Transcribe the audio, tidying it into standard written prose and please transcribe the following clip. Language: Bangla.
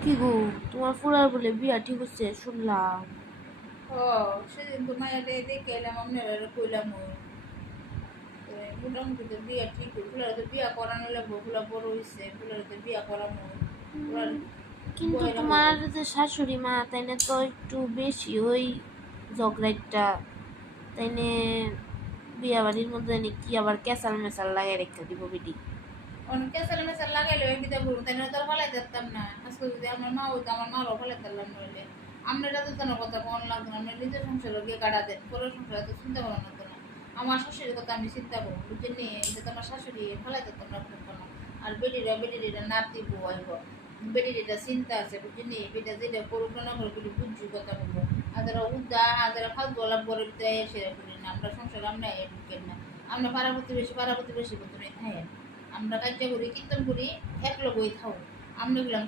কি গো, তোমার ফুলার বলে বিয়া ঠিক হচ্ছে শুনলাম। ও সেদিন তো মায়াটা দেখে এলাম আপনারা কইলাম মোটামুটি তো বিয়া ঠিক ফুলার তো বিয়া করানো লাগবো ফুলা বড় হয়েছে ফুলার তো বিয়া করানো ফুলার কিন্তু বয়রা তোমার হবো যে শাশুড়ি মা তাইনে তো একটু বেশি ওই ঝগড়াটা তাইনে বিয়া বাড়ির মধ্যে কি আবার ক্যাসাল মেসাল লাগাই রেখে দিব বিডি। অনেক কেসাল মেসাল লাগাইলে বিদা করবো তাই না তো ফালাই দিতাম না আজকে যদি আমার মা হইতো আমার মারও ফালাই দিলাম নইলে আপনারা তো কোনো কথা কোন লাগতো না আপনার নিজের সংসারে গিয়ে কাটা দেন পরের সংসারে তো চিন্তা করা লাগতো না আমার শাশুড়ির কথা আমি চিন্তা করবো বুঝছেন নি এটা তো আমার শাশুড়ি ফালাই দিতাম না কোনো আর বেডিরা নাতি বউ আইব বেডিটা চিন্তা আছে বুঝছেন নি বেটা যেটা করুক না করে বলি বুঝছি কথা বলবো আদারা উদ্দা আদারা ফালতু আলাপ করে এসে করি না আমরা সংসার আমরা ঢুকেন না আমরা পাড়া প্রতিবেশী করতে নেই হ্যাঁ আমরা কার্য করি কীর্তন করি এক লগই থাও আমরা গেলাম